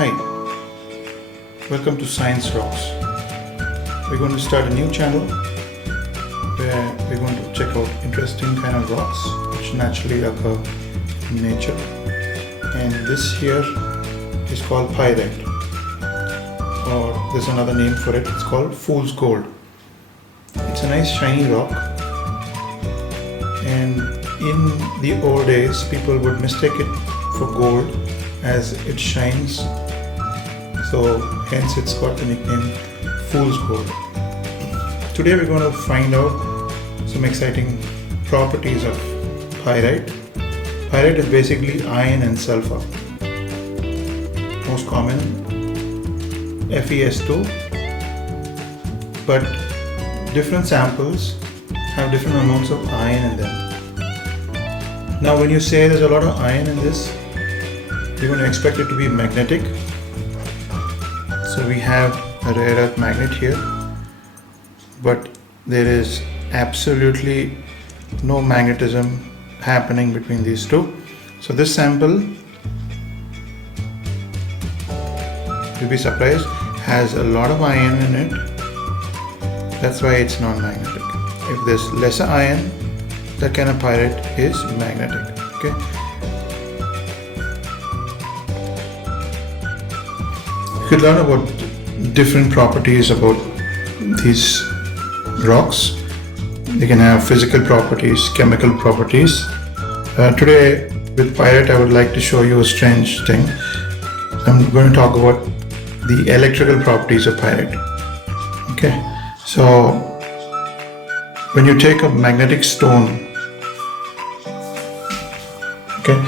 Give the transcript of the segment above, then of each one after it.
Hi, welcome to Science Rocks. We're going to start a new channel where we're going to check out interesting kind of rocks which naturally occur in nature. And this here is called pyrite, or there's another name for it. It's called fool's gold. It's a nice shiny rock, and in the old days people would mistake it for gold as it shines, so hence it's got the nickname fool's gold. Today we're going to find out some exciting properties of pyrite. Pyrite is basically iron and sulfur. Most common FeS2, but different samples have different amounts of iron in them. Now when you say there's a lot of iron in this, you're going to expect it to be magnetic. So we have a rare earth magnet here, but there is absolutely no magnetism happening between these two. So this sample, you'll be surprised, has a lot of iron in it. That's why it's non-magnetic. If there's lesser iron, that kind of pyrite is magnetic. Okay. You could learn about different properties about these rocks. They can have physical properties, chemical properties. Today with pyrite I would like to show you a strange thing. I'm going to talk about the electrical properties of pyrite. Okay, so when you take a magnetic stone, okay,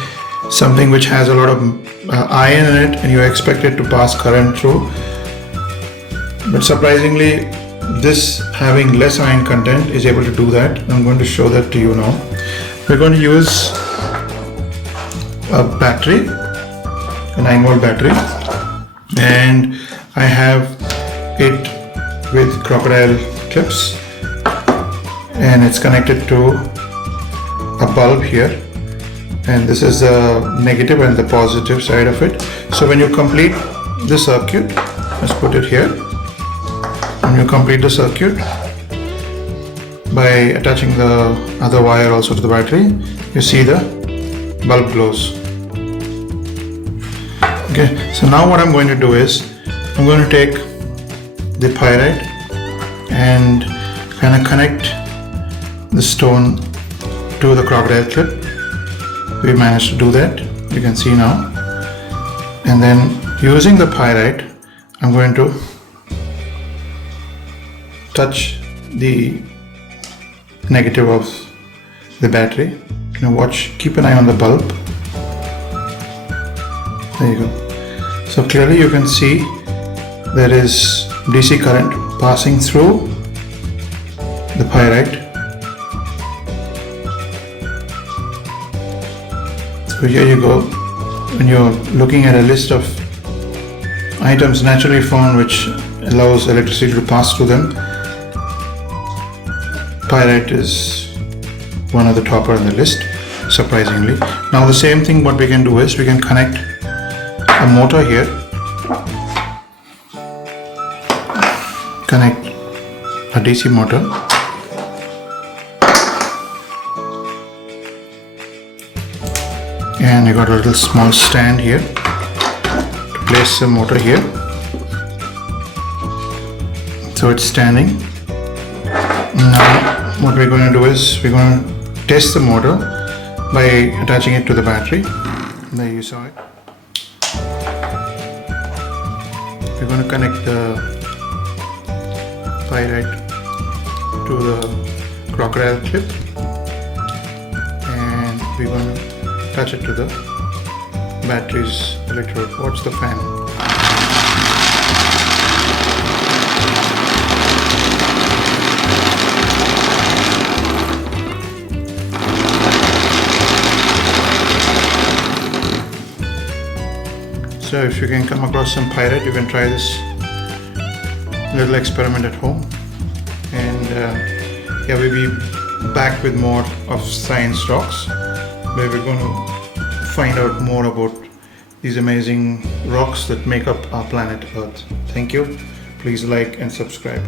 something which has a lot of iron in it, and you expect it to pass current through, but surprisingly this having less iron content is able to do that. I'm going to show that to you now. We're going to use a battery, a 9-volt battery, and I have it with crocodile clips, and it's connected to a bulb here, and this is the negative and the positive side of it. So when you complete the circuit, let's put it here. When you complete the circuit by attaching the other wire also to the battery, you see the bulb glows. Okay, so now what I'm going to do is I'm going to take the pyrite and kind of connect the stone to the crocodile clip. We managed to do that, you can see now. And then using the pyrite, I'm going to touch the negative of the battery. Now watch, keep an eye on the bulb. There you go. So clearly you can see there is DC current passing through the pyrite. So here you go. When you're looking at a list of items naturally found which allows electricity to pass through them, pyrite is one of the topper on the list, surprisingly. Now the same thing what we can do is we can connect a motor here, connect a DC motor, and you got a little small stand here to place the motor here, so it's standing. Now what we're going to do is we're going to test the motor by attaching it to the battery. There you saw it. We're going to connect the pyrite to the crocodile clip, and we're going to attach it to the battery's electrode. Watch the fan. So if you can come across some pyrite, you can try this little experiment at home. And yeah, we'll be back with more of Science Rocks, where we're going to find out more about these amazing rocks that make up our planet Earth. Thank you. Please like and subscribe.